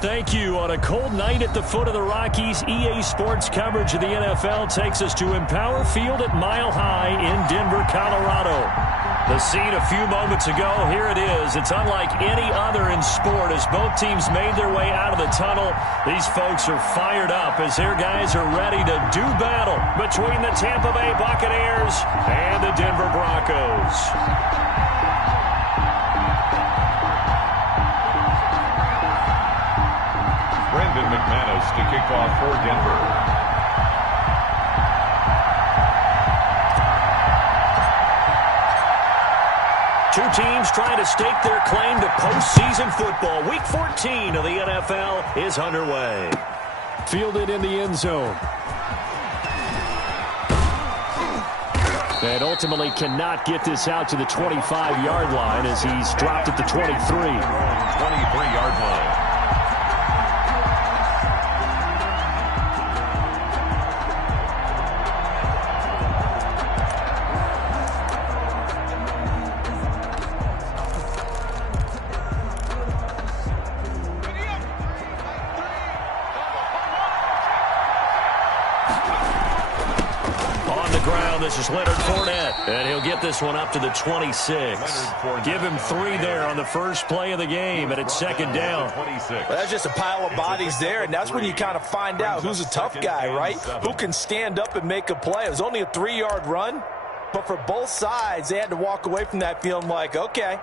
Thank you. On a cold night at the foot of the Rockies, EA Sports coverage of the NFL takes us to Empower Field at Mile High in Denver, Colorado. The scene a few moments ago, here it is. It's unlike any other in sport as both teams made their way out of the tunnel. These folks are fired up as their guys are ready to do battle between the Tampa Bay Buccaneers and the Denver Broncos. Brandon McManus to kick off for Denver. Two teams trying to stake their claim to postseason football. Week 14 of the NFL is underway. Fielded in the end zone. And ultimately cannot get this out to the 25-yard line as he's dropped at the 23. 23-yard line. This is Leonard Fournette, and he'll get this one up to the 26. Give him 3 there on the first play of the game, and it's second down. Well, that's just a pile of bodies there, and that's when you kind of find out who's a tough guy, right? Who can stand up and make a play. It was only a 3-yard run, but for both sides, they had to walk away from that feeling like, okay,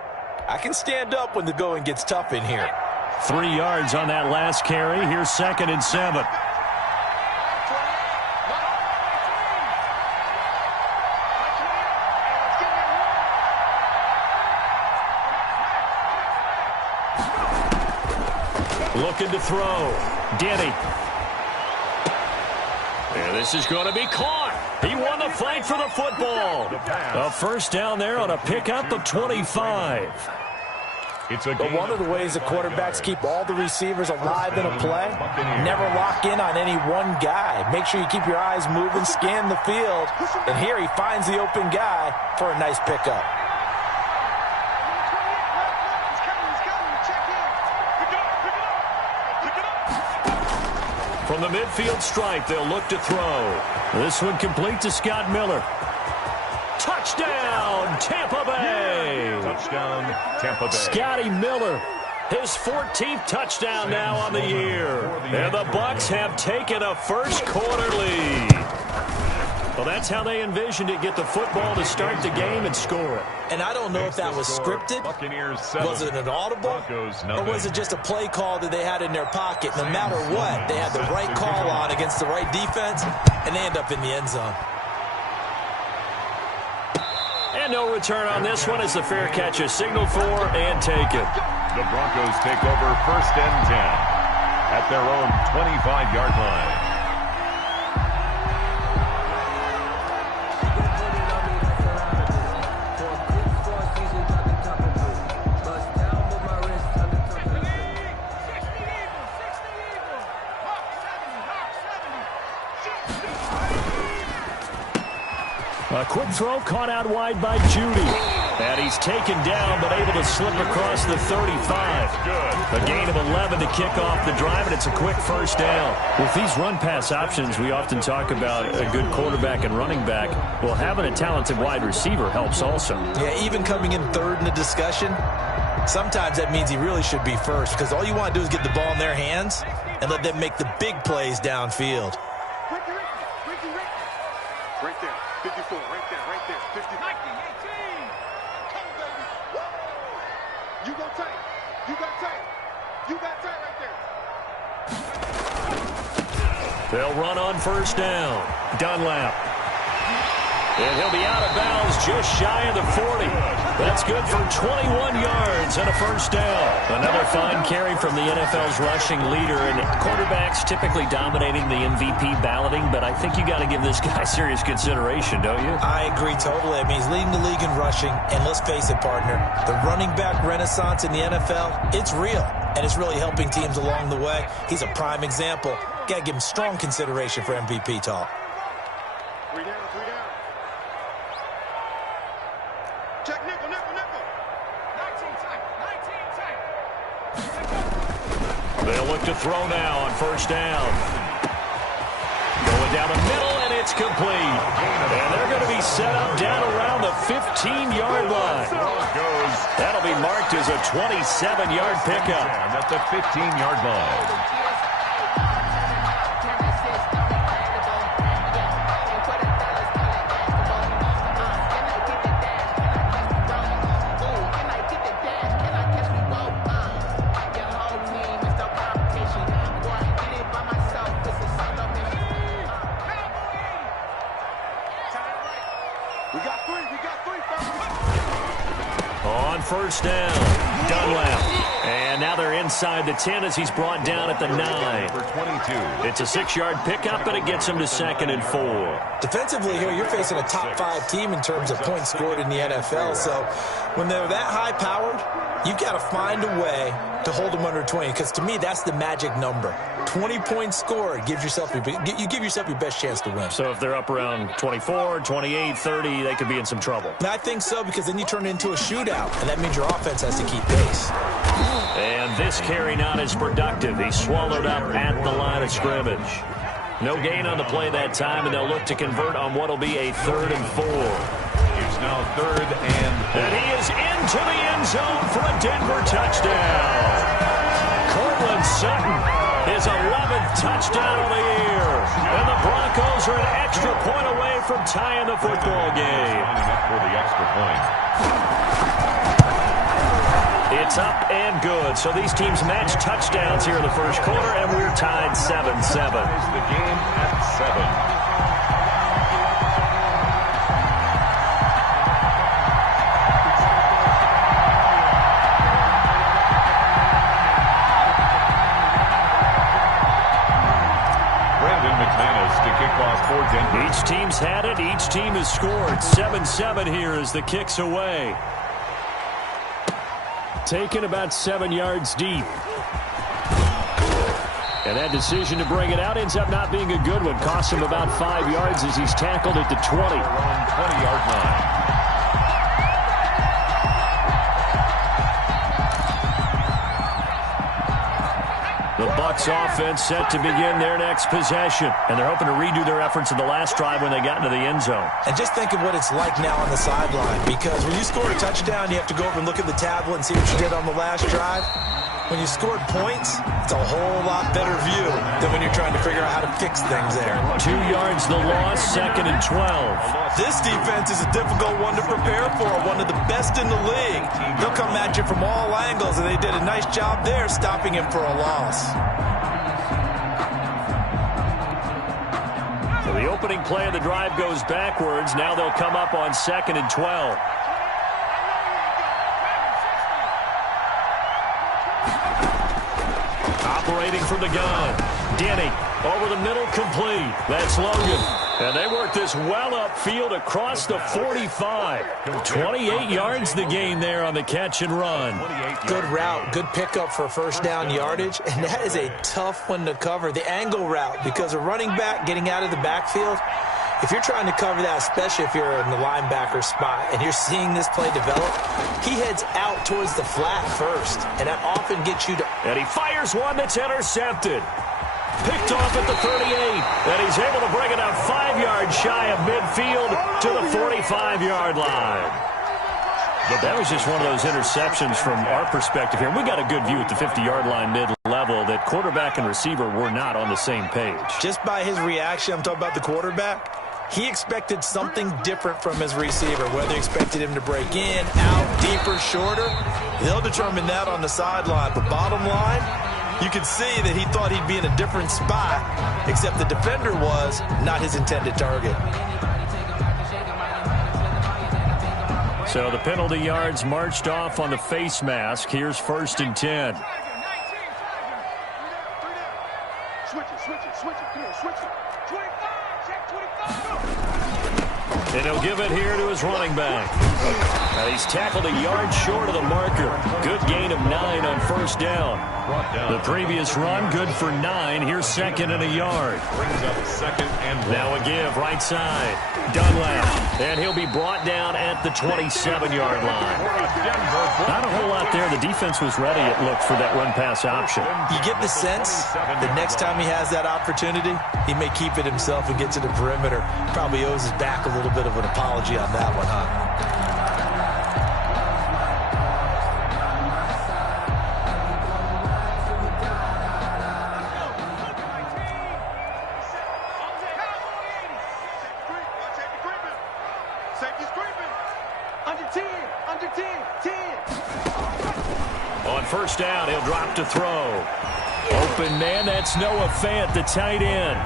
I can stand up when the going gets tough in here. 3 yards on that last carry. Here's 2nd and 7. Looking to throw. Denny. And this is going to be caught. He won the fight for the football. A first down there on a pickup of 25. But one of the ways the quarterbacks keep all the receivers alive in a play, never lock in on any one guy. Make sure you keep your eyes moving, scan the field. And here he finds the open guy for a nice pickup. From the midfield stripe, they'll look to throw. This one complete to Scott Miller. Touchdown, Tampa Bay! Touchdown, Tampa Bay. Scotty Miller, his 14th touchdown now on the year. And the Bucs have taken a first quarter lead. Well, that's how they envisioned it, get the football to start the game and score it. And I don't know if that was scripted. Was it an audible? Or was it just a play call that they had in their pocket? No matter what, they had the right call on against the right defense, and they end up in the end zone. And no return on this one as the fair catch is signaled for and taken. The Broncos take over 1st and 10 at their own 25-yard line. A quick throw caught out wide by Judy. And he's taken down but able to slip across the 35. A gain of 11 to kick off the drive, and it's a quick first down. With these run-pass options, we often talk about a good quarterback and running back. Well, having a talented wide receiver helps also. Yeah, even coming in third in the discussion, sometimes that means he really should be first because all you want to do is get the ball in their hands and let them make the big plays downfield. Right there, 54, right there, 50. 19, 18. Come on, baby. Woo! You go tight. You got tight. You got tight right there. They'll run on first down. Dunlap. And he'll be out of bounds just shy of the 40. That's good for 21 yards and a first down. Another fine carry from the NFL's rushing leader, and quarterbacks typically dominating the MVP balloting, but I think you got to give this guy serious consideration, don't you? I agree totally. I mean, he's leading the league in rushing, and let's face it, partner, the running back renaissance in the NFL, it's real, and it's really helping teams along the way. He's a prime example. Got to give him strong consideration for MVP talk. 3 down, 3 down. Check nickel, nickel, nickel. 19 tight, 19 tight. They'll look to throw now on first down. Going down the middle, and it's complete. And they're going to be set up down around the 15-yard line. That'll be marked as a 27-yard pickup. At the 15-yard line. First down, Dunlap. And now they're inside the 10 as he's brought down at the 9. It's a 6-yard pickup, but it gets him to 2nd and 4. Defensively here, you're facing a top 5 team in terms of points scored in the NFL. So when they're that high-powered, you've got to find a way to hold them under 20, because to me, that's the magic number. 20 points scored, you give yourself your best chance to win. So if they're up around 24, 28, 30, they could be in some trouble. I think so, because then you turn it into a shootout, and that means your offense has to keep pace. And this carry not as productive. He's swallowed up at the line of scrimmage. No gain on the play that time, and they'll look to convert on what will be a 3rd and 4. It's now 3rd and 4. And he is into the end zone for a Denver touchdown. Cortland Sutton, his 11th touchdown of the year. And the Broncos are an extra point away from tying the football game. Lining up for the extra point. It's up and good. So these teams match touchdowns here in the first quarter, and we're tied 7-7. The game at 7. Each team's had it. Each team has scored. 7-7 here as the kick's away. Taken about 7 yards deep. And that decision to bring it out ends up not being a good one. Cost him about 5 yards as he's tackled at the 20. 20-yard line. The Bucs offense set to begin their next possession. And they're hoping to redo their efforts in the last drive when they got into the end zone. And just think of what it's like now on the sideline. Because when you score a touchdown, you have to go over and look at the tablet and see what you did on the last drive. When you scored points, it's a whole lot better view than when you're trying to figure out how to fix things there. 2 yards the loss, 2nd and 12. This defense is a difficult one to prepare for, one of the best in the league. They'll come at you from all angles, and they did a nice job there stopping him for a loss. So the opening play of the drive goes backwards. Now they'll come up on 2nd and 12. Operating from the gun. Denny over the middle, complete. That's Logan. And they work this well upfield across the 45. 28 yards the gain there on the catch and run. Good route, good pickup for first down yardage, and that is a tough one to cover. The angle route, because a running back getting out of the backfield, if you're trying to cover that, especially if you're in the linebacker spot and you're seeing this play develop, he heads out towards the flat first, and that often gets you to... And he fires one that's intercepted. Picked off at the 38, and he's able to bring it out 5 yards shy of midfield to the 45-yard line. But that was just one of those interceptions from our perspective here. We got a good view at the 50-yard line mid-level that quarterback and receiver were not on the same page. Just by his reaction, I'm talking about the quarterback, he expected something different from his receiver, whether he expected him to break in, out, deeper, shorter. They'll determine that on the sideline. But bottom line, you could see that he thought he'd be in a different spot, except the defender was not his intended target. So the penalty yards marched off on the face mask. Here's 1st and 10. Switch it. Come on, switch it. 25, check 25, go. And he'll give it here to his running back. Now he's tackled a yard short of the marker. Good gain of 9 on first down. The previous run, good for 9. Here's second and a yard. Brings up second and one. Now a give, right side. Dunlap. And he'll be brought down at the 27-yard line. Not a whole lot there. The defense was ready, it looked, for that run-pass option. You get the sense that next time he has that opportunity, he may keep it himself and get to the perimeter. Probably owes his back a little bit of an apology on that one, huh? On first down, he'll drop to throw. Open man, that's Noah Fant, the tight end.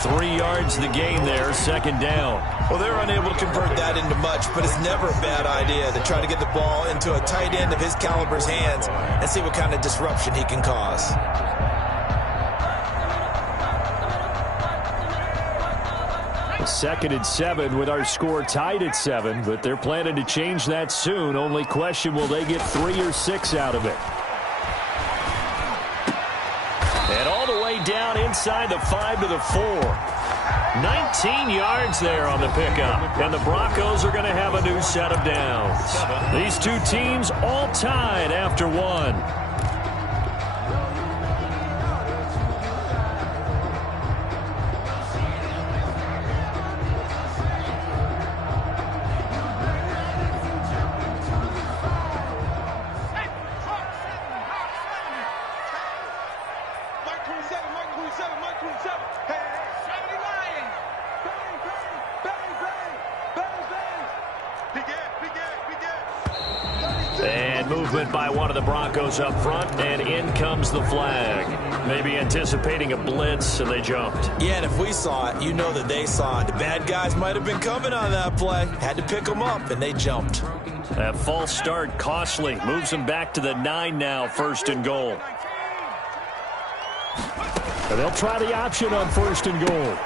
3 yards the gain there, second down. Well, they're unable to convert that into much, but it's never a bad idea to try to get the ball into a tight end of his caliber's hands and see what kind of disruption he can cause. Second and 7 with our score tied at 7, but they're planning to change that soon. Only question, will they get 3 or 6 out of it? And all the way down inside the 5 to the 4. 19 yards there on the pickup. And the Broncos are going to have a new set of downs. These two teams all tied after 1. Movement by one of the Broncos up front, and in comes the flag. Maybe anticipating a blitz, and they jumped. Yeah, and if we saw it, you know that they saw it. The bad guys might have been coming on that play. Had to pick them up, and they jumped. That false start costly. Moves them back to the 9 now, first and goal. And they'll try the option on first and goal.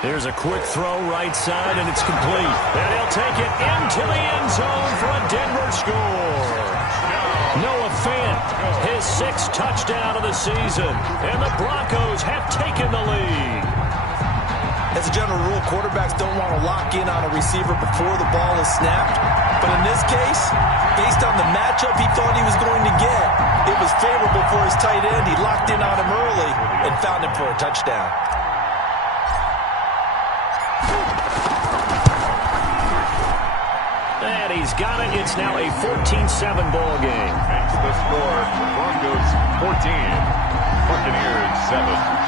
Here's a quick throw right side, and it's complete. And he'll take it into the end zone for a Denver score. Noah Fant, his 6th touchdown of the season. And the Broncos have taken the lead. As a general rule, quarterbacks don't want to lock in on a receiver before the ball is snapped. But in this case, based on the matchup he thought he was going to get, it was favorable for his tight end. He locked in on him early and found him for a touchdown. And he's got it. It's now a 14-7 ball game. That's the score. Broncos 14, Buccaneers 7.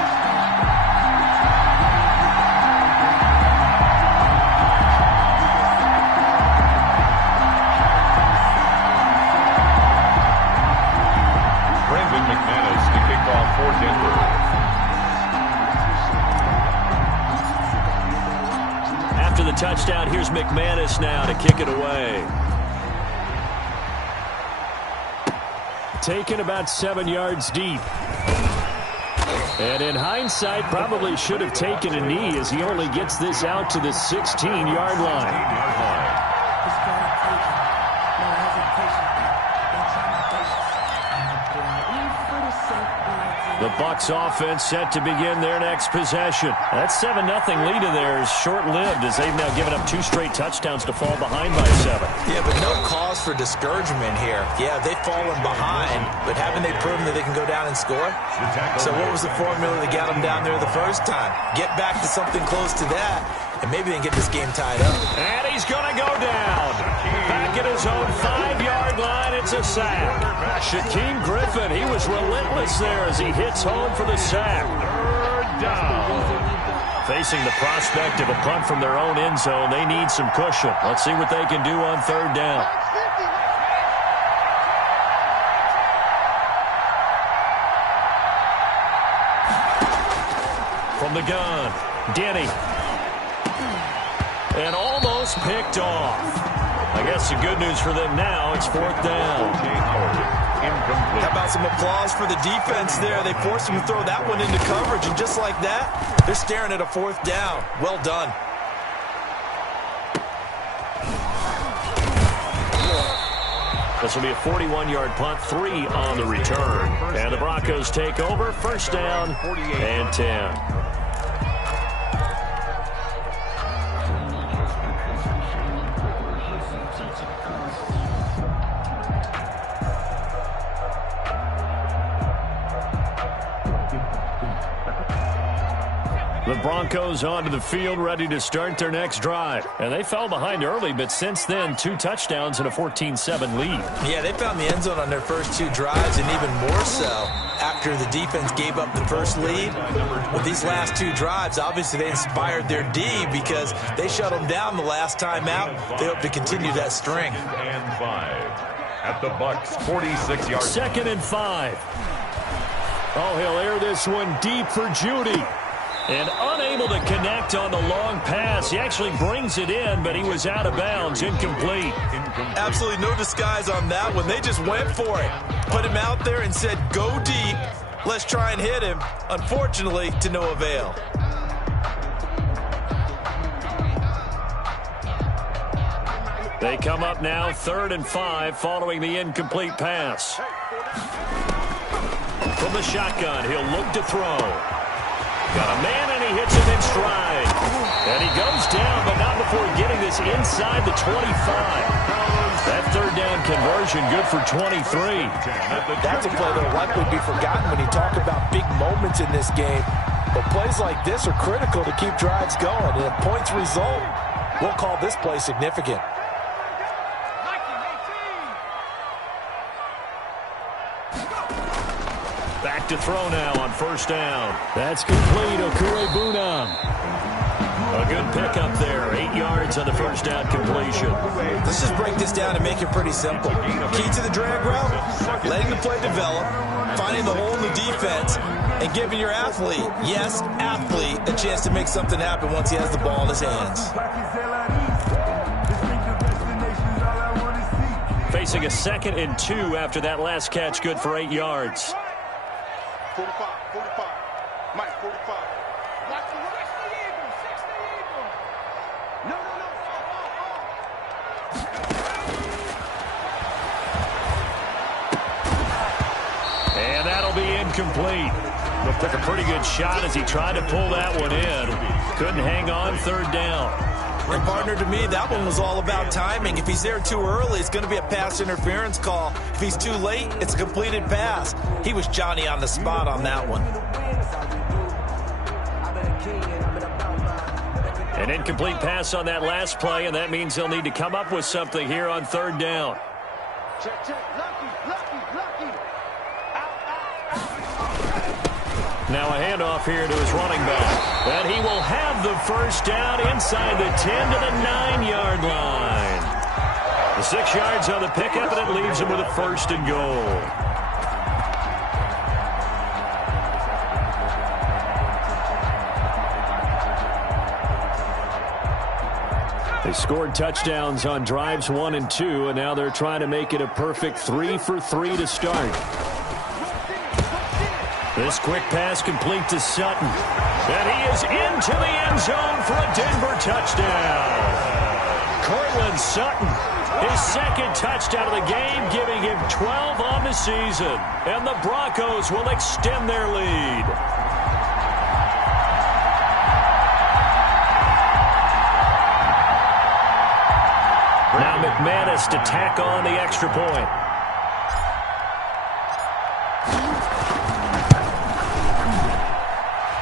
After the touchdown, here's McManus now to kick it away. Taken about 7 yards deep. And in hindsight, probably should have taken a knee as he only gets this out to the 16-yard line. The Bucs offense set to begin their next possession. That 7-0 lead of theirs short-lived as they've now given up 2 straight touchdowns to fall behind by 7. Yeah, but no cause for discouragement here. Yeah, they've fallen behind, but haven't they proven that they can go down and score? So what was the formula that got them down there the first time? Get back to something close to that, and maybe they can get this game tied up. And he's going to go down. Back at his own 5-yard line, it's a sack. Shaquem Griffin, he was relentless there as he hits home for the sack. Third down. Facing the prospect of a punt from their own end zone, they need some cushion. Let's see what they can do on third down. From the gun, Denny. And almost picked off. I guess the good news for them now, it's 4th down. How about some applause for the defense there? They forced him to throw that one into coverage, and just like that, they're staring at a 4th down. Well done. This will be a 41-yard punt, 3 on the return. And the Broncos take over, first down and 10. The Broncos onto the field, ready to start their next drive. And they fell behind early, but since then, 2 touchdowns and a 14-7 lead. Yeah, they found the end zone on their first 2 drives, and even more so after the defense gave up the first lead. With these last 2 drives, obviously they inspired their D because they shut them down the last time out. They hope to continue that string. And 5 at the Bucs, 46 yards. 2nd and 5. Oh, he'll air this one deep for Judy. And unable to connect on the long pass. He actually brings it in, but he was out of bounds, incomplete. Absolutely no disguise on that one. They just went for it. Put him out there and said, go deep. Let's try and hit him. Unfortunately, to no avail. They come up now 3rd and 5 following the incomplete pass. From the shotgun, he'll look to throw. Got a man, and he hits him in stride. And he goes down, but not before getting this inside the 25. That 3rd down conversion good for 23. That's a play that will likely be forgotten when you talk about big moments in this game. But plays like this are critical to keep drives going. And if points result, we'll call this play significant. Back to throw now on 1st down. That's complete. Okurebuna. A good pickup there. 8 yards on the 1st down completion. Let's just break this down and make it pretty simple. Key to the drag route, letting the play develop, finding the hole in the defense, and giving your athlete, yes, athlete, a chance to make something happen once he has the ball in his hands. Facing a 2nd and 2 after that last catch, good for 8 yards. 45, 45. Mike, 45. Watch the 60 Eagle, 60 Eagle. No. And that'll be incomplete. He'll took a pretty good shot as he tried to pull that one in. Couldn't hang on 3rd down. And partner, to me, that one was all about timing. If he's there too early, it's going to be a pass interference call. If he's too late, it's a completed pass. He was Johnny on the spot on that one. An incomplete pass on that last play, and that means they'll need to come up with something here on 3rd down. Check. Lucky. Now a handoff here to his running back. And he will have the 1st down inside the 10 to the 9-yard line. The 6 yards on the pickup, and it leaves him with a 1st and goal. They scored touchdowns on drives 1 and 2, and now they're trying to make it a perfect 3 for 3 to start. This quick pass complete to Sutton. And he is into the end zone for a Denver touchdown. Cortland Sutton, his 2nd touchdown of the game, giving him 12 on the season. And the Broncos will extend their lead. Now McManus to tack on the extra point.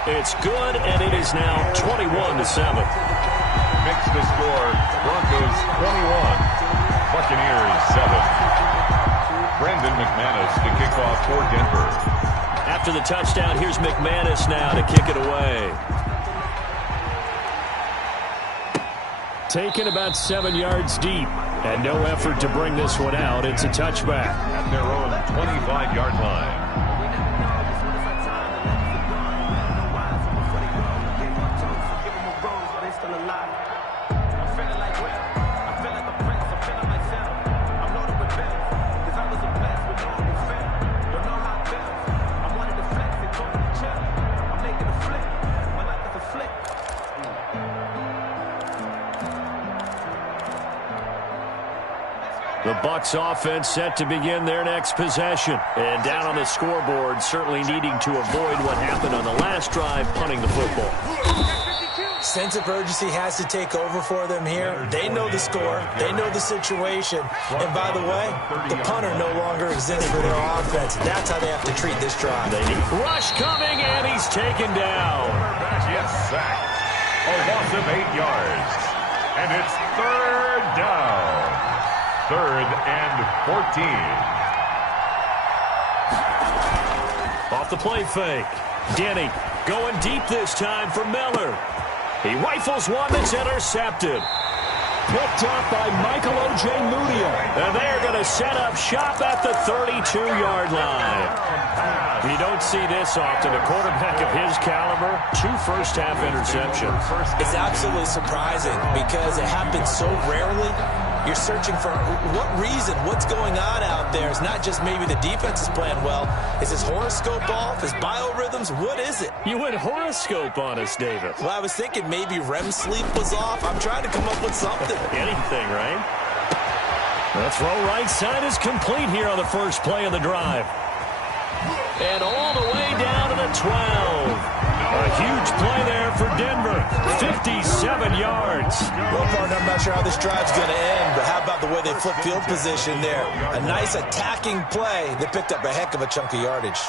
It's good, and it is now 21-7. Mix the score. Broncos 21, Buccaneers 7. Brandon McManus to kick off for Denver. After the touchdown, here's McManus now to kick it away. Taken about 7 yards deep, and no effort to bring this one out. It's a touchback. At their own 25-yard line. The Bucs offense set to begin their next possession. And down on the scoreboard, certainly needing to avoid what happened on the last drive, punting the football. Sense of urgency has to take over for them here. They know the score. They know the situation. And by the way, the punter no longer exists for their offense. That's how they have to treat this drive. Rush coming, and he's taken down. Yes, sacked. A loss of 8 yards. And it's third down. Third and 14. Off the play fake. Denny going deep this time for Miller. He rifles one that's intercepted. Picked up by Michael O.J. Mudia. And they're going to set up shop at the 32-yard line. You don't see this often. A quarterback of his caliber, 2 first-half interceptions. It's absolutely surprising because it happens so rarely. You're searching for what reason, what's going on out there. It's not just maybe the defense is playing well. Is his horoscope off? His biorhythms? What is it? You went horoscope on us, David. Well, I was thinking maybe REM sleep was off. I'm trying to come up with something. Anything, right? The throw right side is complete here on the first play of the drive. And all the way down to the 12. A huge play there for Denver. 57 yards. Well, partner, I'm not sure how this drive's going to end, but how about the way they flip field position there? A nice attacking play. They picked up a heck of a chunk of yardage.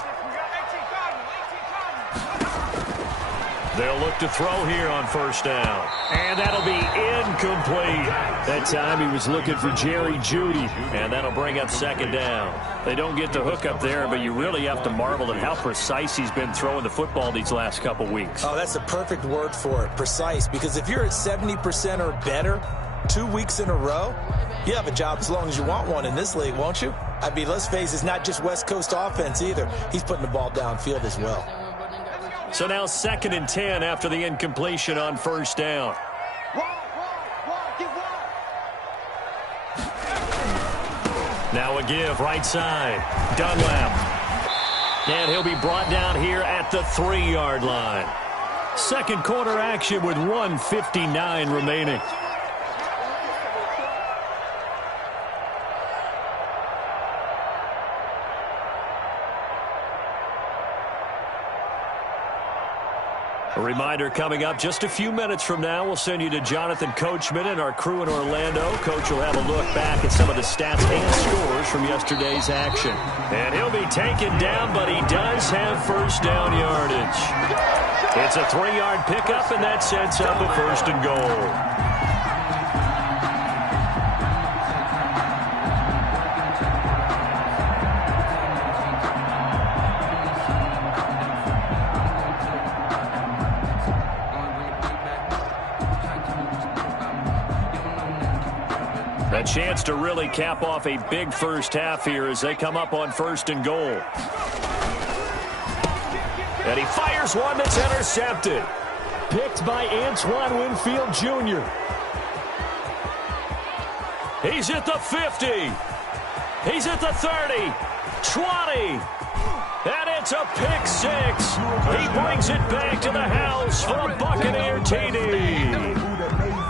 They'll look to throw here on first down. And that'll be incomplete. That time he was looking for Jerry Jeudy. And that'll bring up second down. They don't get the hook up there, but you really have to marvel at how precise he's been throwing the football these last couple weeks. Oh, that's the perfect word for it, precise. Because if you're at 70% or better 2 weeks in a row, you have a job as long as you want one in this league, won't you? I mean, let's face it, it's not just West Coast offense either. He's putting the ball downfield as well. So now 2nd and 10 after the incompletion on first down. Now a give right side. Dunlap. And he'll be brought down here at the 3-yard line. Second quarter action with 1:59 remaining. A reminder coming up just a few minutes from now, we'll send you to Jonathan Coachman and our crew in Orlando. Coach will have a look back at some of the stats and scores from yesterday's action. And he'll be taken down, but he does have first down yardage. It's a 3-yard pickup, and that sets up a 1st and goal. A chance to really cap off a big first half here as they come up on 1st and goal. And he fires one that's intercepted. Picked by Antoine Winfield Jr. He's at the 50. He's at the 30. 20. And it's a pick 6. He brings it back to the house for a Buccaneer TD.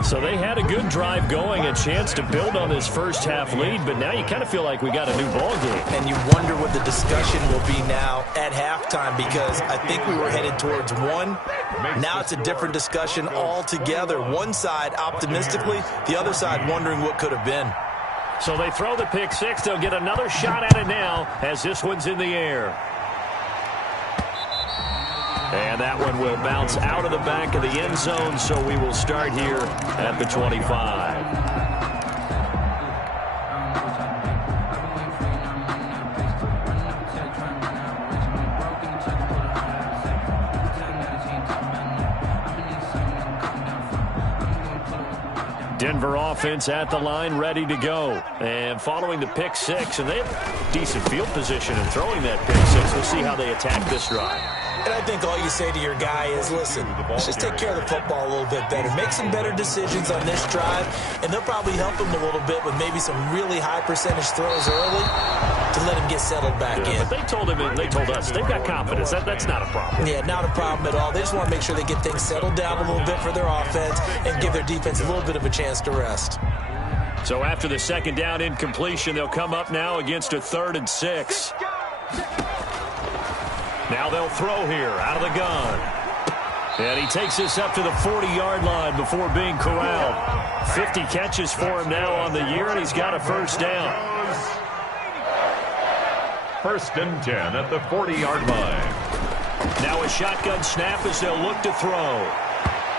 So they had a good drive going, a chance to build on this first half lead, but now you kind of feel like we got a new ball game. And you wonder what the discussion will be now at halftime, because I think we were headed towards one. Now it's a different discussion altogether. One side optimistically, the other side wondering what could have been. So they throw the pick 6. They'll get another shot at it now as this one's in the air. And that one will bounce out of the back of the end zone, so we will start here at the 25. Denver offense at the line, ready to go. And following the pick 6, and they have decent field position in throwing that pick 6. We'll see how they attack this drive. And I think all you say to your guy is, listen, let's just take care of the football a little bit better. Make some better decisions on this drive, and they'll probably help him a little bit with maybe some really high percentage throws early to let him get settled back in. But they told him, and they told us, they've got confidence. That's not a problem. Yeah, not a problem at all. They just want to make sure they get things settled down a little bit for their offense and give their defense a little bit of a chance to rest. So after the second down incompletion, they'll come up now against a 3rd and 6. Now they'll throw here out of the gun. And he takes this up to the 40-yard line before being corralled. 50 catches for him now on the year, and he's got a first down. 1st and 10 at the 40-yard line. Now a shotgun snap as they'll look to throw.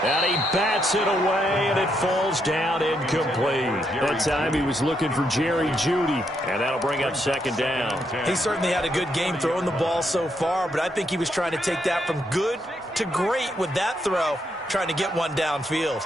And he bats it away, and it falls down incomplete. That time he was looking for Jerry Jeudy, and that'll bring up 2nd down. He certainly had a good game throwing the ball so far, but I think he was trying to take that from good to great with that throw, trying to get one downfield.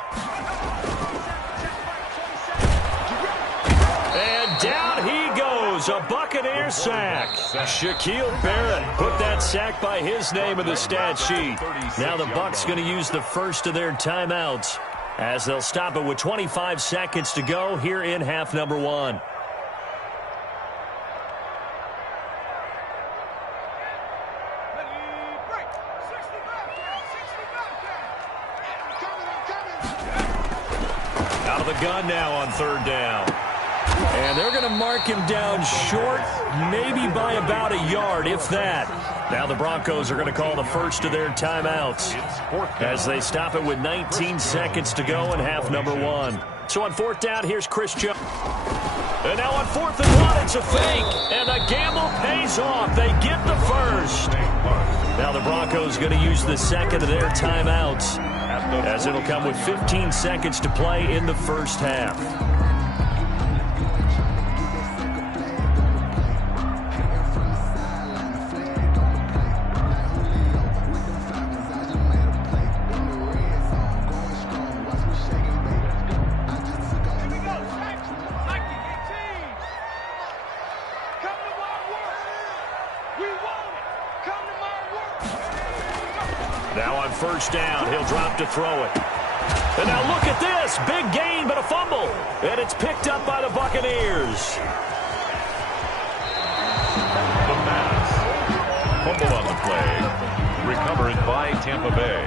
And down he goes, a Buccaneer sack. Shaquille Barrett put that sack by his name in the stat sheet. Now the Bucs going to use the first of their timeouts as they'll stop it with 25 seconds to go here in half number 1. Out of the gun now on 3rd down. And they're going to mark him down short, maybe by about a yard, if that. Now the Broncos are going to call the first of their timeouts as they stop it with 19 seconds to go in half number 1. So on 4th down, here's Chris Jones. And now on 4th and 1, it's a fake. And the gamble pays off. They get the first. Now the Broncos going to use the second of their timeouts as it'll come with 15 seconds to play in the first half. Now on 1st down, he'll drop to throw it. And now look at this. Big gain, but a fumble. And it's picked up by the Buccaneers. The pass. Fumble on the play. Recovered by Tampa Bay.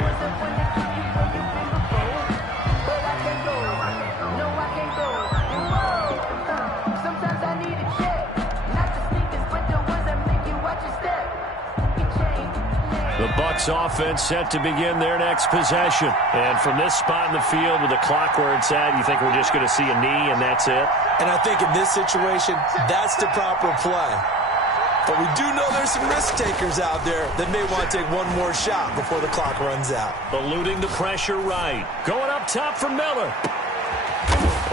The Bucs offense set to begin their next possession. And from this spot in the field with the clock where it's at, you think we're just going to see a knee and that's it? And I think in this situation, that's the proper play. But we do know there's some risk takers out there that may want to take one more shot before the clock runs out. Eluding the pressure right. Going up top for Miller.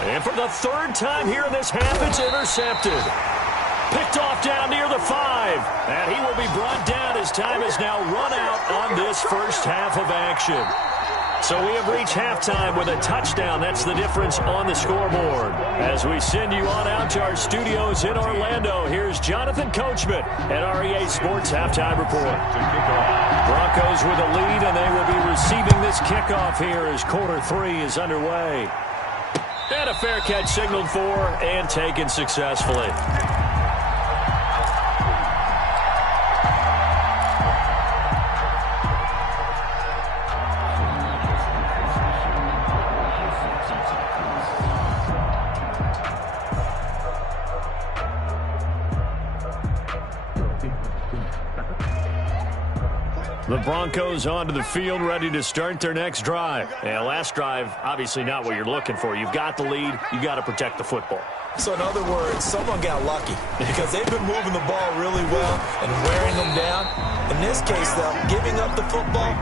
And for the 3rd time here in this half, it's intercepted. Picked off down near the 5. And he will be brought down as time is now run out on this first half of action. So we have reached halftime with a touchdown. That's the difference on the scoreboard. As we send you on out to our studios in Orlando, here's Jonathan Coachman at REA Sports Halftime Report. Broncos with a lead, and they will be receiving this kickoff here as quarter 3 is underway. And a fair catch signaled for and taken successfully. The Broncos onto the field, ready to start their next drive. And last drive, obviously not what you're looking for. You've got the lead. You've got to protect the football. So in other words, someone got lucky because they've been moving the ball really well and wearing them down. In this case, though, giving up the football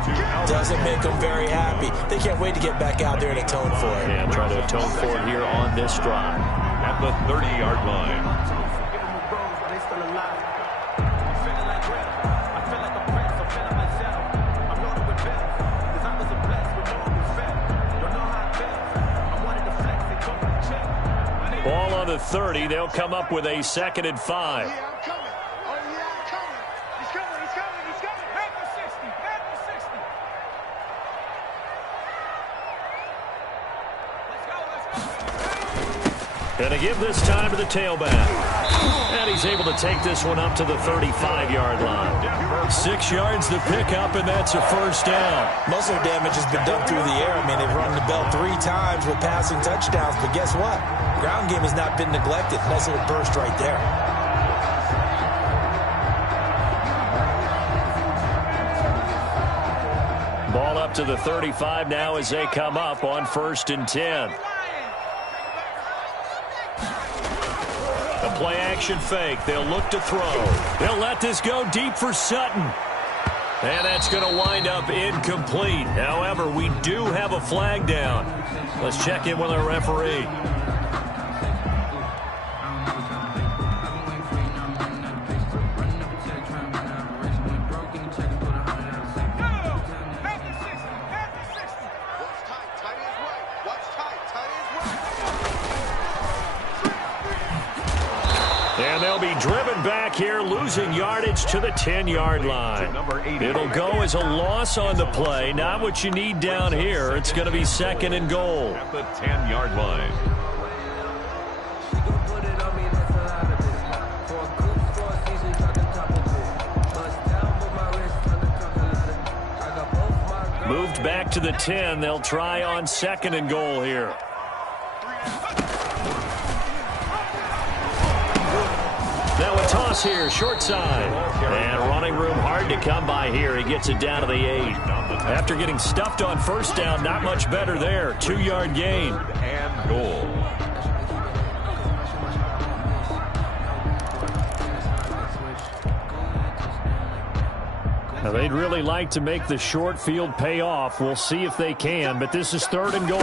doesn't make them very happy. They can't wait to get back out there and atone for it. Yeah, try to atone for it here on this drive. At the 30-yard line. Ball on the 30. They'll come up with a 2nd and 5. And to give this time to the tailback. And he's able to take this one up to the 35-yard line. 6 yards to pick up, and that's a first down. Most of the damage has been done through the air. I mean, they've rung the bell 3 times with passing touchdowns, but guess what? Ground game has not been neglected. Nice little burst right there. Ball up to the 35 now as they come up on 1st and 10. A play-action fake. They'll look to throw. They'll let this go deep for Sutton. And that's going to wind up incomplete. However, we do have a flag down. Let's check in with our referee. And they'll be driven back here, losing yardage to the 10-yard line. It'll go as a loss on the play. Not what you need down here. It's going to be 2nd and goal. At the 10-yard line. Moved back to the 10. They'll try on 2nd and goal here. Now a toss here, short side. And running room hard to come by here. He gets it down to the 8. After getting stuffed on 1st down, not much better there. 2-yard gain. And goal. Now they'd really like to make the short field pay off. We'll see if they can, but this is 3rd and goal.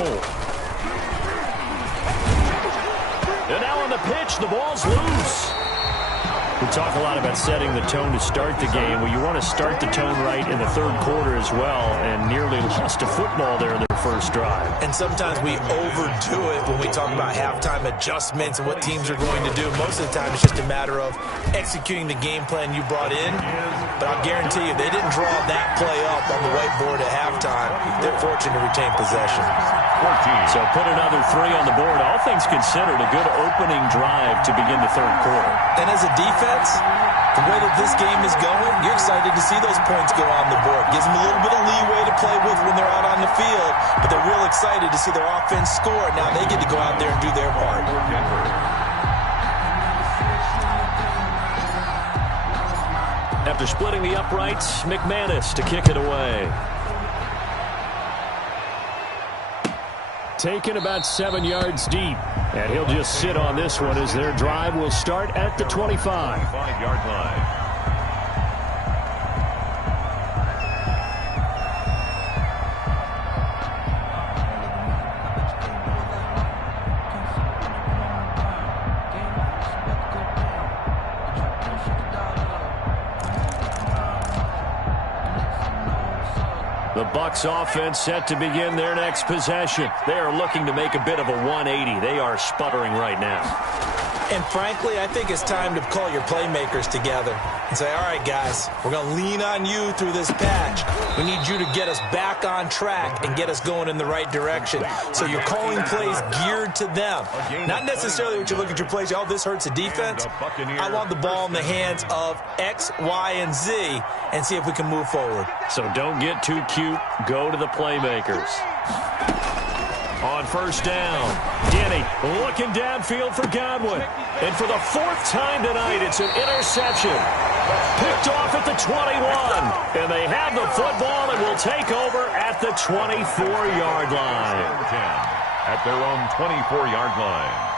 And now on the pitch, the ball's loose. We talk a lot about setting the tone to start the game. Well, you want to start the tone right in the 3rd quarter as well, and nearly lost a football there in their first drive. And sometimes we overdo it when we talk about halftime adjustments and what teams are going to do. Most of the time, it's just a matter of executing the game plan you brought in. But I'll guarantee you, they didn't draw that play up on the whiteboard at halftime. They're fortunate to retain possession. 14. So put another 3 on the board. All things considered, a good opening drive to begin the 3rd quarter. And as a defense, the way that this game is going, you're excited to see those points go on the board. Gives them a little bit of leeway to play with when they're out on the field, but they're real excited to see their offense score. Now they get to go out there and do their part. After splitting the uprights, McManus to kick it away. Taken about 7 yards deep. And he'll just sit on this one as their drive will start at the 25. 5-yard line. The Bucs offense set to begin their next possession. They are looking to make a bit of a 180. They are sputtering right now. And frankly, I think it's time to call your playmakers together and say, all right, guys, we're going to lean on you through this patch. We need you to get us back on track and get us going in the right direction. So you're calling plays geared to them. Not necessarily what you look at your plays, oh, this hurts the defense. I want the ball in the hands of X, Y, and Z and see if we can move forward. So don't get too cute. Go to the playmakers. On 1st down, Denny looking downfield for Godwin. And for the 4th time tonight, it's an interception. Picked off at the 21. And they have the football and will take over at the 24-yard line. At their own 24-yard line.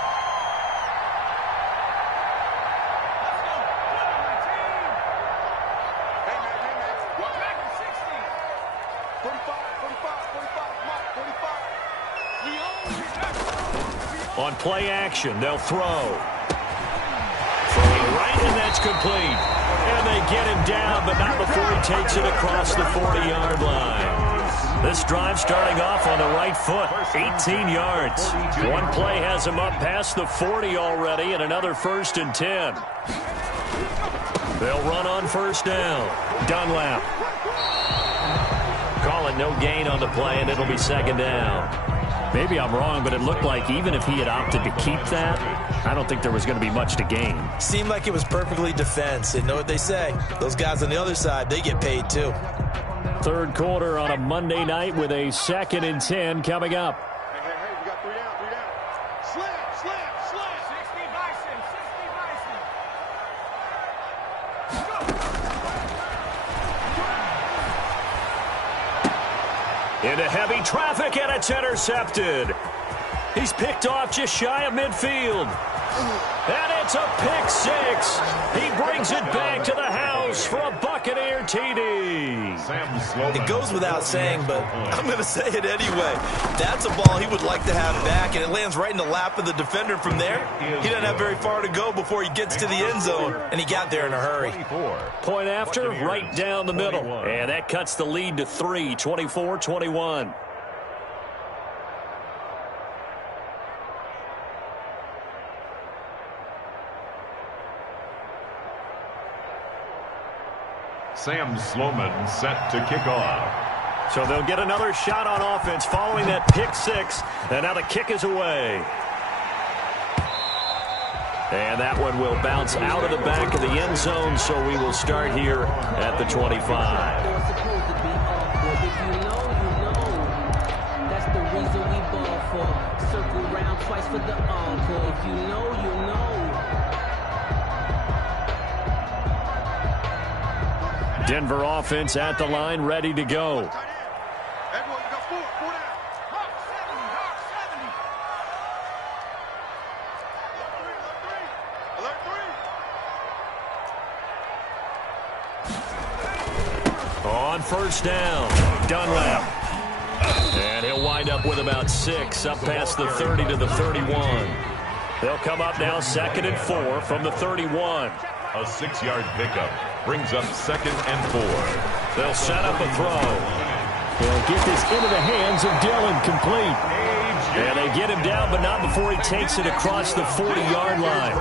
On play action, they'll throw. Throwing right, and that's complete. And they get him down, but not before he takes it across the 40-yard line. This drive starting off on the right foot, 18 yards. One play has him up past the 40 already, and another 1st and 10. They'll run on 1st down. Dunlap. Call it no gain on the play, and it'll be 2nd down. Maybe I'm wrong, but it looked like even if he had opted to keep that, I don't think there was going to be much to gain. Seemed like it was perfectly defense. And know what they say? Those guys on the other side, they get paid too. Third quarter on a Monday night with a 2nd and 10 coming up. Hey, we got 3 down, 3 down. Slam. 60 Bison, 60 Bison. Into heavy traffic, and it's intercepted. He's picked off just shy of midfield. And it's a pick 6. He brings it back to the house for a Buccaneer TD. It goes without saying, but I'm going to say it anyway. That's a ball he would like to have back, and it lands right in the lap of the defender from there. He doesn't have very far to go before he gets to the end zone, and he got there in a hurry. Point after, right down the middle. And that cuts the lead to 3, 24-21. Sam Sloman set to kick off. So they'll get another shot on offense following that pick 6. And now the kick is away. And that one will bounce out of the back of the end zone, so we will start here at the 25. That's the reason we ball for. Circle round twice for the encore. If you know, you know. Denver offense at the line, ready to go. Everyone, you got 4 down. Hawk 70, Hawk 70. On first down, Dunlap. And he'll wind up with about 6, up past the 30 to the 31. They'll come up now 2nd and 4 from the 31. A 6-yard pickup brings up 2nd and 4. They'll set up a throw. They'll get this into the hands of Dillon, complete. And they get him down, but not before he takes it across the 40-yard line.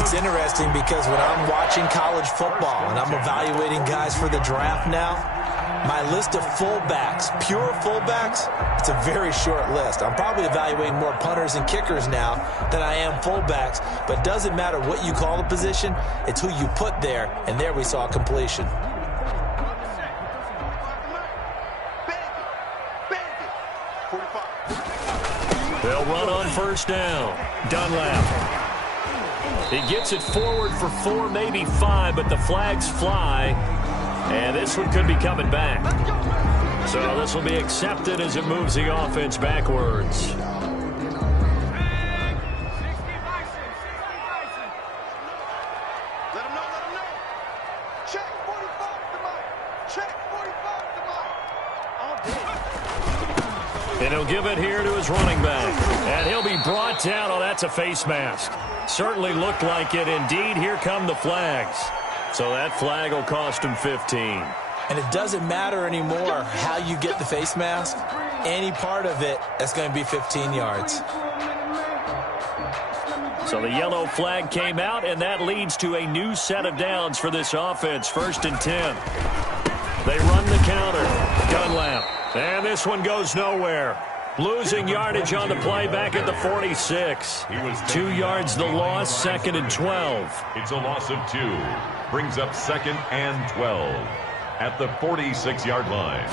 It's interesting because when I'm watching college football and I'm evaluating guys for the draft now, my list of fullbacks, pure fullbacks, it's a very short list. I'm probably evaluating more punters and kickers now than I am fullbacks, but it doesn't matter what you call the position, it's who you put there, and there we saw completion. They'll run on first down. Dunlap. He gets it forward for 4, maybe 5, but the flags fly. And this one could be coming back. So this will be accepted as it moves the offense backwards. 60 Bison. Let him know. Check 45 to Mike. Check 45 to Mike. All day. And he'll give it here to his running back. And he'll be brought down. Oh, that's a face mask. Certainly looked like it. Indeed, here come the flags. So that flag will cost him 15. And it doesn't matter anymore how you get the face mask. Any part of it, that's going to be 15 yards. So the yellow flag came out, and that leads to a new set of downs for this offense. 1st and 10. They run the counter. Dunlap. And this one goes nowhere. Losing yardage on the play back at the 46. 2 yards the loss, 2nd and 12. It's a loss of 2. Brings up 2nd and 12 at the 46-yard line.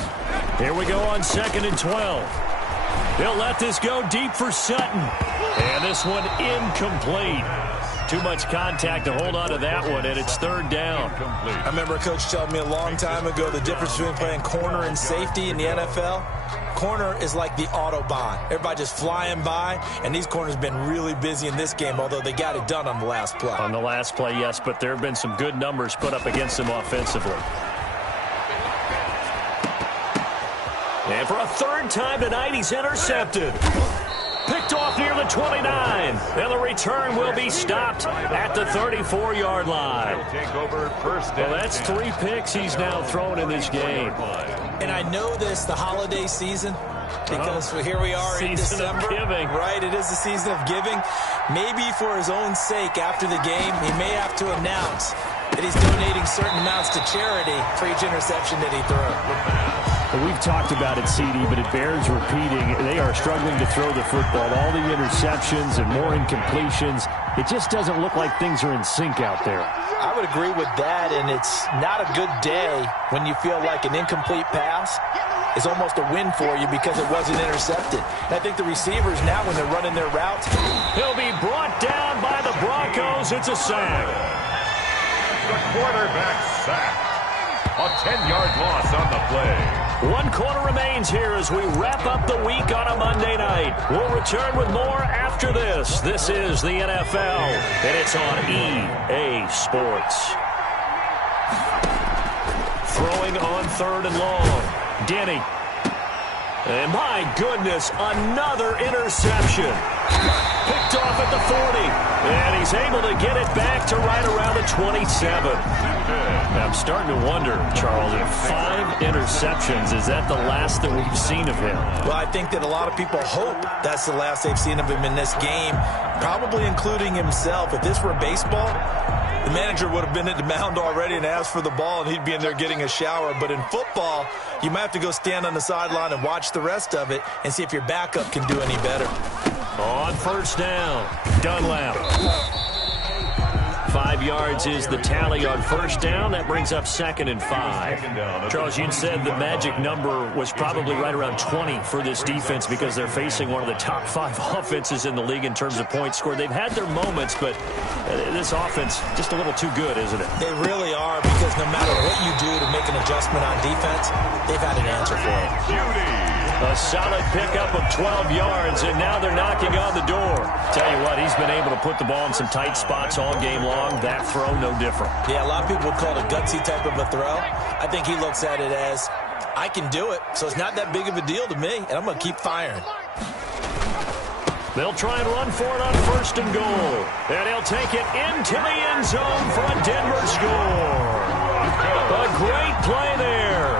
Here we go on 2nd and 12. They'll let this go deep for Sutton. And this one incomplete. Too much contact to hold on to that one, and it's 3rd down. I remember a coach telling me a long time ago the difference between playing corner and safety in the NFL. Corner is like the Autobahn. Everybody just flying by, and these corners have been really busy in this game, although they got it done on the last play. On the last play, yes, but there have been some good numbers put up against them offensively. And for a 3rd time tonight, he's intercepted. Picked off near the 29. And the return will be stopped at the 34-yard line. Well, that's 3 picks he's now thrown in this game. And I know this, the holiday season, because here we are in December. Season of giving. Right, it is the season of giving. Maybe for his own sake after the game, he may have to announce that he's donating certain amounts to charity for each interception that he threw. We've talked about it, CD, but it bears repeating. They are struggling to throw the football. All the interceptions and more incompletions. It just doesn't look like things are in sync out there. I would agree with that, and it's not a good day when you feel like an incomplete pass is almost a win for you because it wasn't intercepted. And I think the receivers now, when they're running their routes, he'll be brought down by the Broncos. It's a sack. The quarterback sacked. A 10-yard loss on the play. 1 quarter remains here as we wrap up the week on a Monday night. We'll return with more after this. This is the NFL, and it's on EA Sports. Throwing on 3rd and long. Denny. And my goodness, another interception. Picked off at the 40. And he's able to get it back to right around the 27. I'm starting to wonder, Charles, if 5 interceptions, is that the last that we've seen of him? Well, I think that a lot of people hope that's the last they've seen of him in this game, probably including himself. If this were baseball, the manager would have been at the mound already and asked for the ball, and he'd be in there getting a shower. But in football, you might have to go stand on the sideline and watch the rest of it and see if your backup can do any better. On 1st down, Dunlap. 5 yards is the tally on 1st down. That brings up 2nd and 5. Charles, you said the magic number was probably right around 20 for this defense because they're facing one of the top 5 offenses in the league in terms of points scored. They've had their moments, but this offense just a little too good, isn't it? They really are, because no matter what you do to make an adjustment on defense, they've had an answer for it. A solid pickup of 12 yards, and now they're knocking on the door. Tell you what, he's been able to put the ball in some tight spots all game long. That throw, no different. Yeah, a lot of people would call it a gutsy type of a throw. I think he looks at it as, I can do it, so it's not that big of a deal to me, and I'm going to keep firing. They'll try and run for it on 1st and goal. And he'll take it into the end zone for a Denver score. A great play there.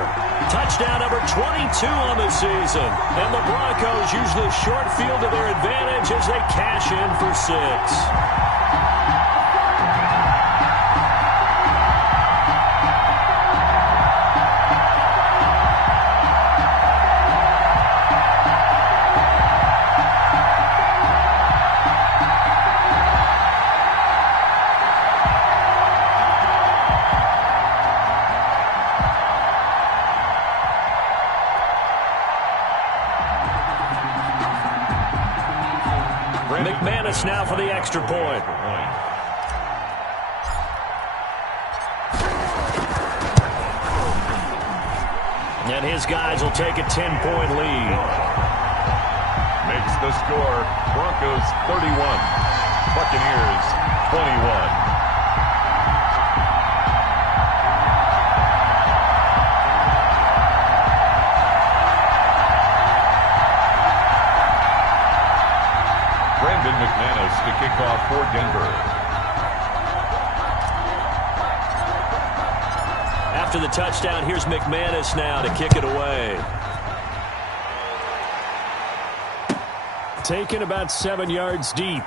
Touchdown number 22 on the season. And the Broncos use the short field to their advantage as they cash in for 6. McManus now for the extra point. And his guys will take a 10-point lead. Makes the score Broncos 31, Buccaneers 21. McManus to kick off for Denver. After the touchdown, here's McManus now to kick it away. Taken about 7 yards deep.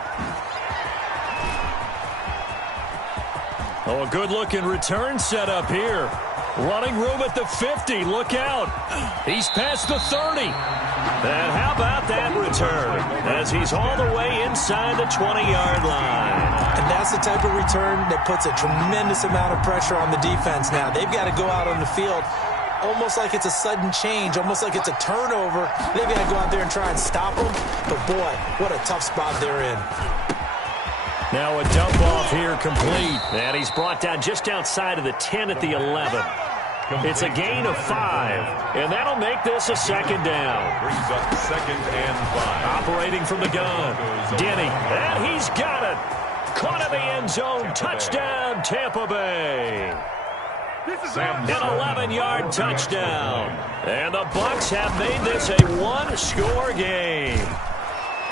Oh, a good-looking return set up here. Running room at the 50. Look out. He's past the 30. And how about that return as he's all the way inside the 20-yard line. And that's the type of return that puts a tremendous amount of pressure on the defense now. They've got to go out on the field almost like it's a sudden change, almost like it's a turnover. They've got to go out there and try and stop them. But, boy, what a tough spot they're in. Now a dump off here complete. And he's brought down just outside of the 10 at the 11. It's a gain of 5, and that'll make this a 2nd down. Brings up 2nd and 5. Operating from the gun, Denny, and he's got it. Caught in the end zone, touchdown, Tampa Bay. An 11-yard touchdown, and the Bucs have made this a 1-score game.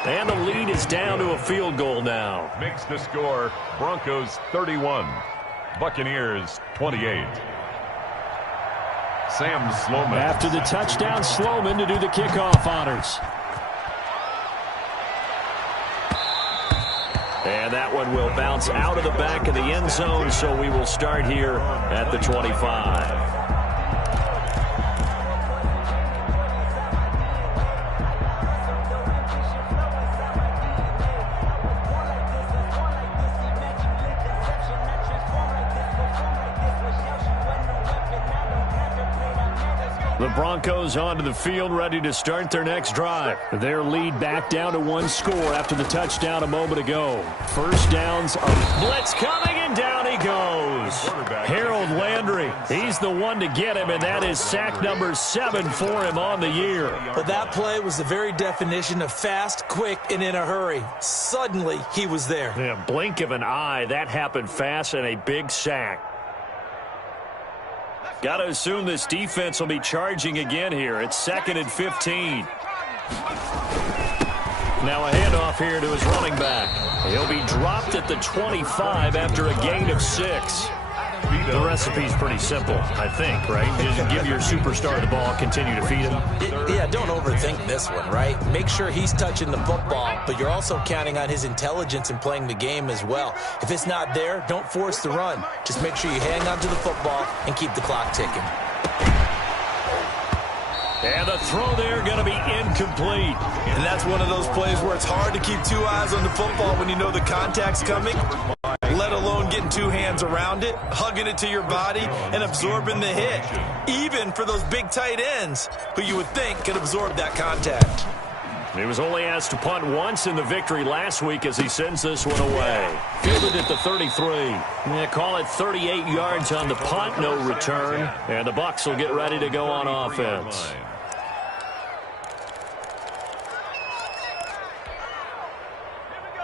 And the lead is down to a field goal now. Makes the score Broncos 31, Buccaneers 28. Sam Sloman. After the touchdown, Sloman to do the kickoff honors. And that one will bounce out of the back of the end zone, so we will start here at the 25. The Broncos onto the field, ready to start their next drive. Their lead back down to 1 score after the touchdown a moment ago. First downs, a blitz coming, and down he goes. Harold Landry, he's the one to get him, and that is sack number 7 for him on the year. But that play was the very definition of fast, quick, and in a hurry. Suddenly, he was there. Yeah, blink of an eye, that happened fast, and a big sack. Got to assume this defense will be charging again here. It's 2nd and 15. Now a handoff here to his running back. He'll be dropped at the 25 after a gain of 6. The recipe's pretty simple, I think, right? Just give your superstar the ball, continue to feed him. Yeah, don't overthink this one, right? Make sure he's touching the football, but you're also counting on his intelligence in playing the game as well. If it's not there, don't force the run. Just make sure you hang on to the football and keep the clock ticking. And the throw there going to be incomplete. And that's one of those plays where it's hard to keep 2 eyes on the football when you know the contact's coming, let alone getting 2 hands around it, hugging it to your body, and absorbing the hit. Even for those big tight ends who you would think could absorb that contact. He was only asked to punt once in the victory last week as he sends this one away. Fielded at the 33. Yeah, call it 38 yards on the punt, no return. And the Bucs will get ready to go on offense.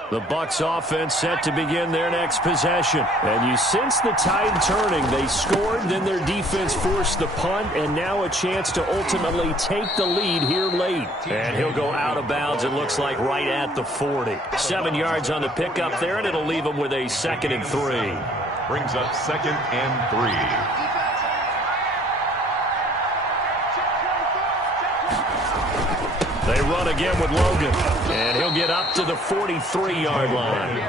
The Bucs offense set to begin their next possession. And you sense the tide turning. They scored, then their defense forced the punt, and now a chance to ultimately take the lead here late. And he'll go out of bounds, it looks like, right at the 40. 7 yards on the pickup there, and it'll leave them with a 2nd and 3. Brings up 2nd and 3. They run again with Logan, and he'll get up to the 43-yard line.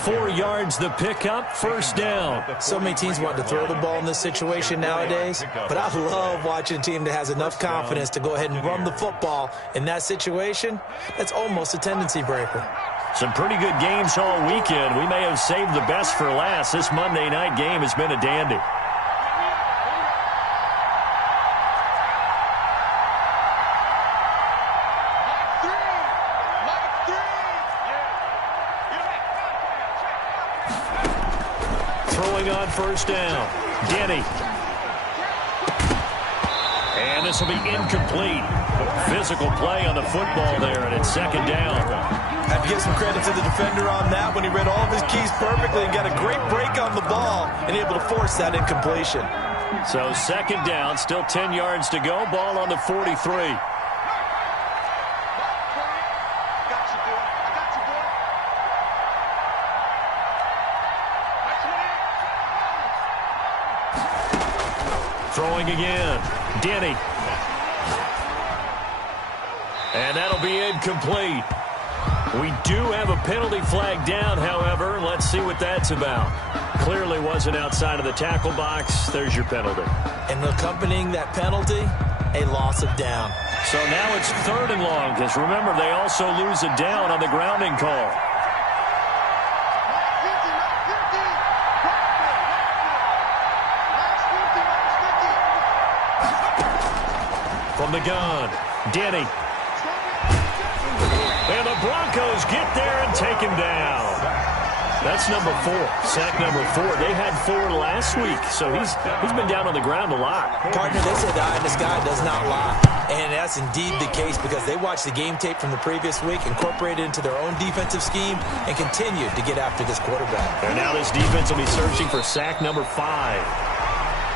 4 yards the pickup, first down. So many teams want to throw the ball in this situation nowadays, but I love watching a team that has enough confidence to go ahead and run the football in that situation. That's almost a tendency breaker. Some pretty good games all weekend. We may have saved the best for last. This Monday night game has been a dandy. On first down, Denny. And this will be incomplete. Physical play on the football there, and it's 2nd down. I have to give some credit to the defender on that when he read all of his keys perfectly and got a great break on the ball and able to force that incompletion. So 2nd down, still 10 yards to go. Ball on the 43. Throwing again, Denny. And that'll be incomplete. We do have a penalty flag down, however. Let's see what that's about. Clearly wasn't outside of the tackle box. There's your penalty. And accompanying that penalty, a loss of down. So now it's 3rd and long, because remember, they also lose a down on the grounding call. From the gun, Denny. And the Broncos get there and take him down. That's number 4, sack number 4. They had 4 last week, so he's been down on the ground a lot. Partner, they say the eye in the sky does not lie. And that's indeed the case because they watched the game tape from the previous week, incorporated it into their own defensive scheme, and continued to get after this quarterback. And now this defense will be searching for sack number 5.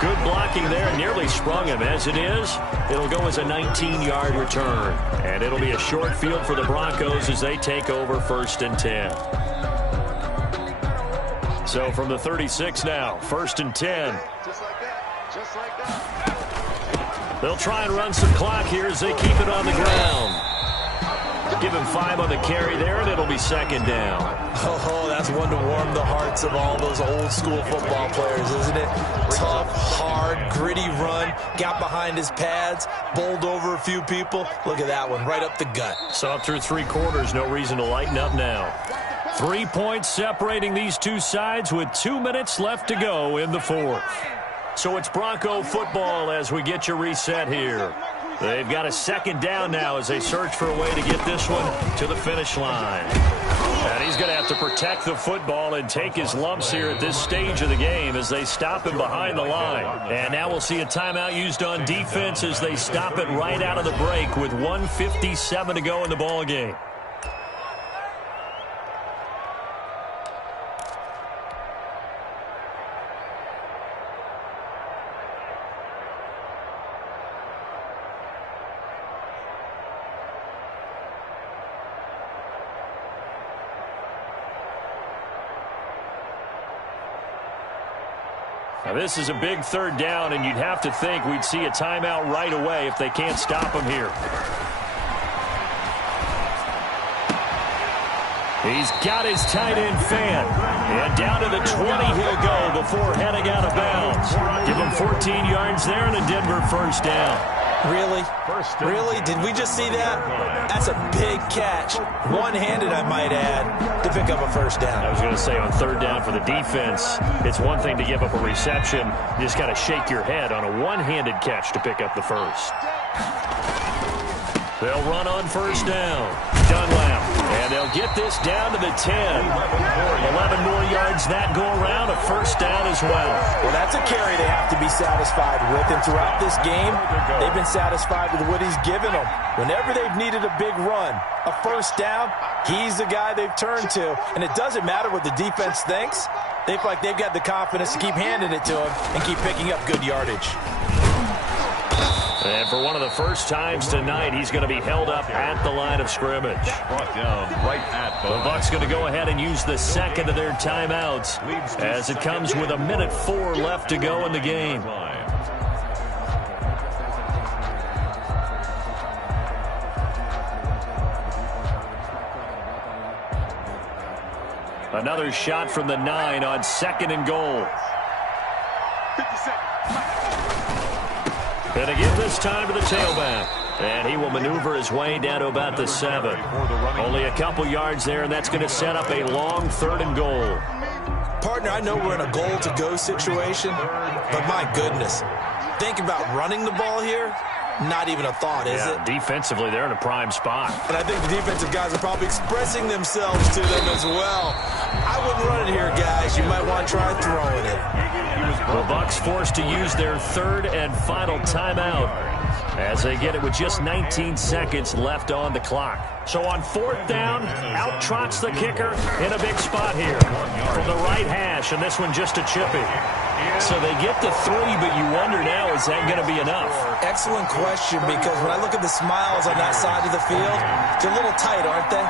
Good blocking there, nearly sprung him. As it is, it'll go as a 19-yard return. And it'll be a short field for the Broncos as they take over 1st and 10. So from the 36 now, 1st and 10. Just like that. Just like that. They'll try and run some clock here as they keep it on the ground. Give him 5 on the carry there, and it'll be 2nd down. Oh, that's one to warm the hearts of all those old-school football players, isn't it? Tough, hard, gritty run, got behind his pads, bowled over a few people. Look at that one, right up the gut. So up through 3 quarters, no reason to lighten up now. 3 points separating these two sides with 2 minutes left to go in the 4th. So it's Bronco football as we get you reset here. They've got a second down now as they search for a way to get this one to the finish line. And he's going to have to protect the football and take his lumps here at this stage of the game as they stop him behind the line. And now we'll see a timeout used on defense as they stop it right out of the break with 1:57 to go in the ball game. Now this is a big third down, and you'd have to think we'd see a timeout right away if they can't stop him here. He's got his tight end fan. And down to the 20 he'll go before heading out of bounds. Give him 14 yards there and a Denver first down. Really? Really? Did we just see that? That's a big catch. One-handed, I might add, to pick up a first down. I was going to say on third down for the defense, it's one thing to give up a reception. You just got to shake your head on a one-handed catch to pick up the first. They'll run on first down. Dunlap. And they'll get this down to the 10. 11 more yards that go around. A first down as well. Well, that's a carry they have to be satisfied with. And throughout this game, they've been satisfied with what he's given them. Whenever they've needed a big run, a first down, he's the guy they've turned to. And it doesn't matter what the defense thinks. They feel like they've got the confidence to keep handing it to him and keep picking up good yardage. And for one of the first times tonight, he's going to be held up at the line of scrimmage. Brought down right at the Bucs going to go ahead and use the second of their timeouts as it comes with 1:04 left to go in the game. Another shot from the 9 on 2nd and goal. 50 seconds. And again this time to the tailback. And he will maneuver his way down to about the 7. Only a couple yards there, and that's going to set up a long 3rd and goal. Partner, I know we're in a goal-to-go situation, but my goodness, think about running the ball here. Not even a thought, is it? Defensively, they're in a prime spot. And I think the defensive guys are probably expressing themselves to them as well. I wouldn't run it here, guys. You might want to try throwing it. The Bucs forced to use their 3rd and final timeout as they get it with just 19 seconds left on the clock. So on 4th down, out trots the kicker in a big spot here from the right hash, and this one just a chippy. So they get the 3, but you wonder now, is that going to be enough? Excellent question, because when I look at the smiles on that side of the field, they're a little tight, aren't they?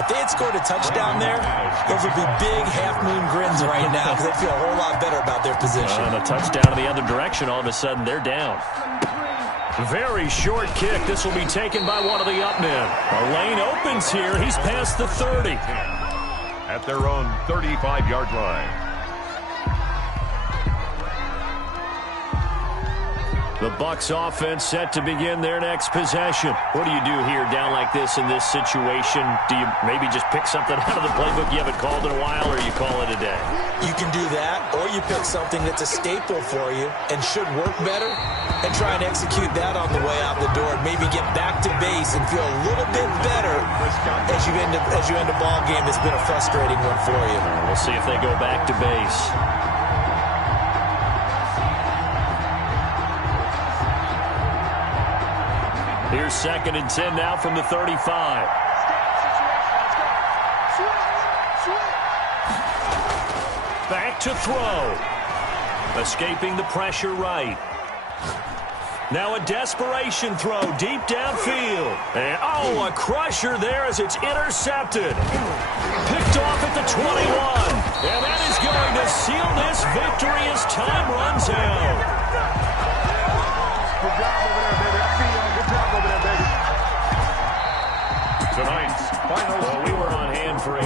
If they had scored a touchdown there, those would be big half-moon grins right now because they feel a whole lot better about their position. And a touchdown in the other direction, all of a sudden they're down. Very short kick. This will be taken by one of the up men. A lane opens here. He's past the 30. at their own 35-yard line. The Bucs offense set to begin their next possession. What do you do here down like this in this situation? Do you maybe just pick something out of the playbook you haven't called in a while, or you call it a day? You can do that, or you pick something that's a staple for you and should work better and try and execute that on the way out the door and maybe get back to base and feel a little bit better as you end a ball game that's been a frustrating one for you. We'll see if they go back to base. Here's 2nd and 10 now from the 35. Back to throw. Escaping the pressure right. Now a desperation throw deep downfield. And a crusher there as it's intercepted. Picked off at the 21. And that is going to seal this victory as time runs out. Good job over there, baby. I see y'all. Good job over there, baby. Tonight's final. Well, we were on hand for a